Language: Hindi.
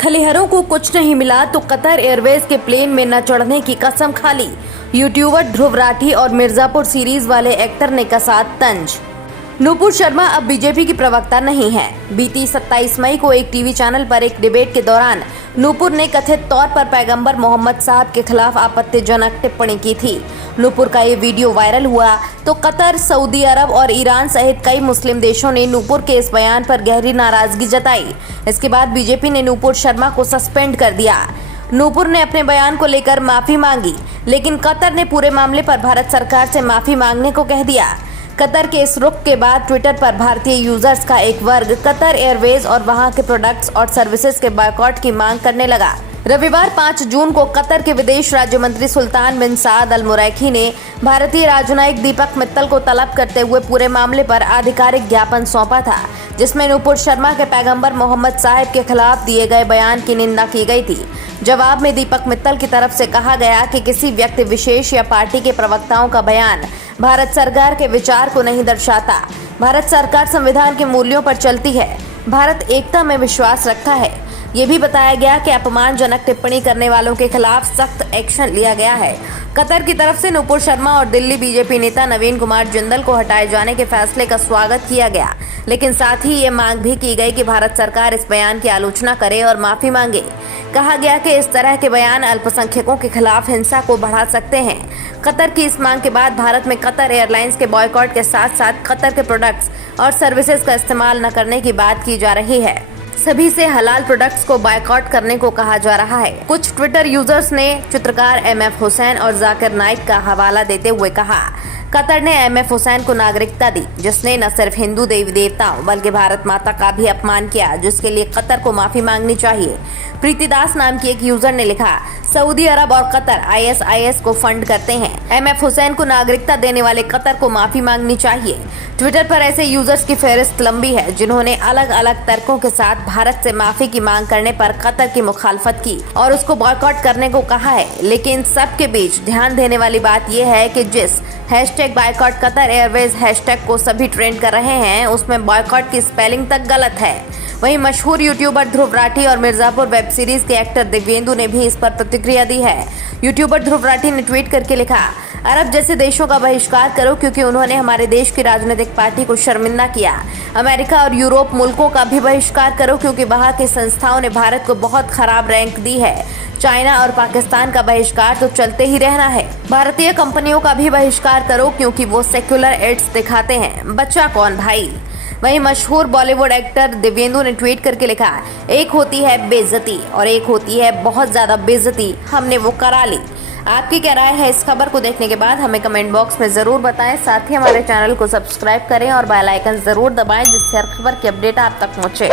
खलिहरों को कुछ नहीं मिला तो कतर एयरवेज के प्लेन में न चढ़ने की कसम खा ली। यूट्यूबर ध्रुव राठी और मिर्जापुर सीरीज वाले एक्टर ने कसा तंज। नूपुर शर्मा अब बीजेपी की प्रवक्ता नहीं है। बीती 27 मई को एक टीवी चैनल पर एक डिबेट के दौरान नूपुर ने कथित तौर पर पैगंबर मोहम्मद साहब के खिलाफ आपत्तिजनक टिप्पणी की थी। नूपुर का ये वीडियो वायरल हुआ तो कतर, सऊदी अरब और ईरान सहित कई मुस्लिम देशों ने नूपुर के इस बयान पर गहरी नाराजगी जताई। इसके बाद बीजेपी ने नूपुर शर्मा को सस्पेंड कर दिया। नूपुर ने अपने बयान को लेकर माफी मांगी, लेकिन कतर ने पूरे मामले पर भारत सरकार से माफी मांगने को कह दिया। कतर के इस रुख के बाद ट्विटर पर भारतीय यूजर्स का एक वर्ग कतर एयरवेज और वहां के प्रोडक्ट्स और सर्विसेज के बॉयकॉट की मांग करने लगा। रविवार 5 जून को कतर के विदेश राज्य मंत्री सुल्तान बिन साद अल मुरैखी ने भारतीय राजनयिक दीपक मित्तल को तलब करते हुए पूरे मामले पर आधिकारिक ज्ञापन सौंपा था, जिसमें नूपुर शर्मा के पैगंबर मोहम्मद साहब के खिलाफ दिए गए बयान की निंदा की गई थी। जवाब में दीपक मित्तल की तरफ से कहा गया कि किसी व्यक्ति विशेष या पार्टी के प्रवक्ताओं का बयान भारत सरकार के विचार को नहीं दर्शाता। भारत सरकार संविधान के मूल्यों पर चलती है। भारत एकता में विश्वास रखता है। ये भी बताया गया कि अपमानजनक टिप्पणी करने वालों के खिलाफ सख्त एक्शन लिया गया है। कतर की तरफ से नूपुर शर्मा और दिल्ली बीजेपी नेता नवीन कुमार जिंदल को हटाए जाने के फैसले का स्वागत किया गया, लेकिन साथ ही ये मांग भी की गई कि भारत सरकार इस बयान की आलोचना करे और माफी मांगे। कहा गया कि इस तरह के बयान अल्पसंख्यकों के खिलाफ हिंसा को बढ़ा सकते हैं। कतर की इस मांग के बाद भारत में कतर एयरलाइंस के बॉयकॉट के साथ साथ कतर के प्रोडक्ट्स और सर्विसेज का इस्तेमाल न करने की बात की जा रही है। सभी से हलाल प्रोडक्ट्स को बायकॉट करने को कहा जा रहा है। कुछ ट्विटर यूजर्स ने चित्रकार एमएफ हुसैन और जाकिर नाइक का हवाला देते हुए कहा, कतर ने एमएफ हुसैन को नागरिकता दी, जिसने न सिर्फ हिंदू देवी देवताओं बल्कि भारत माता का भी अपमान किया, जिसके लिए कतर को माफी मांगनी चाहिए। प्रीतिदास नाम की एक यूजर ने लिखा, सऊदी अरब और कतर आईएसआईएस को फंड करते हैं। एमएफ हुसैन को नागरिकता देने वाले कतर को माफी मांगनी चाहिए। ट्विटर पर ऐसे यूजर्स की फहरिस्त लंबी है, जिन्होंने अलग अलग तर्कों के साथ भारत से माफी की मांग करने पर कतर की मुखालफत की और उसको बॉयकॉट करने को कहा है। लेकिन सबके बीच ध्यान देने वाली बात यह है कि जिस hashtag boycott Qatar Airways hashtag को सभी ट्रेंड कर रहे हैं, उसमें बॉयकॉट की स्पेलिंग तक गलत है। वहीं मशहूर यूट्यूबर ध्रुव राठी और मिर्जापुर वेब सीरीज के एक्टर दिव्येंदु ने भी इस पर प्रतिक्रिया दी है। यूट्यूबर ध्रुव राठी ने ट्वीट करके लिखा, अरब जैसे देशों का बहिष्कार करो क्योंकि उन्होंने हमारे देश की राजनीतिक पार्टी को शर्मिंदा किया। अमेरिका और यूरोप मुल्कों का भी बहिष्कार करो क्योंकि वहां की संस्थाओं ने भारत को बहुत खराब रैंक दी है। चाइना और पाकिस्तान का बहिष्कार तो चलते ही रहना है। भारतीय कंपनियों का भी बहिष्कार करो क्योंकि वो सेक्युलर एड्स दिखाते हैं। बच्चा कौन भाई। वहीं मशहूर बॉलीवुड एक्टर दिव्येंदु ने ट्वीट करके लिखा, एक होती है बेइज्जती और एक होती है बहुत ज्यादा बेइज्जती, हमने वो करा ली। आपकी क्या राय है इस खबर को देखने के बाद हमें कमेंट बॉक्स में जरूर बताएं। साथ ही हमारे चैनल को सब्सक्राइब करें और बेल आइकन जरूर दबाएं, जिससे हर खबर की अपडेट आप तक पहुंचे।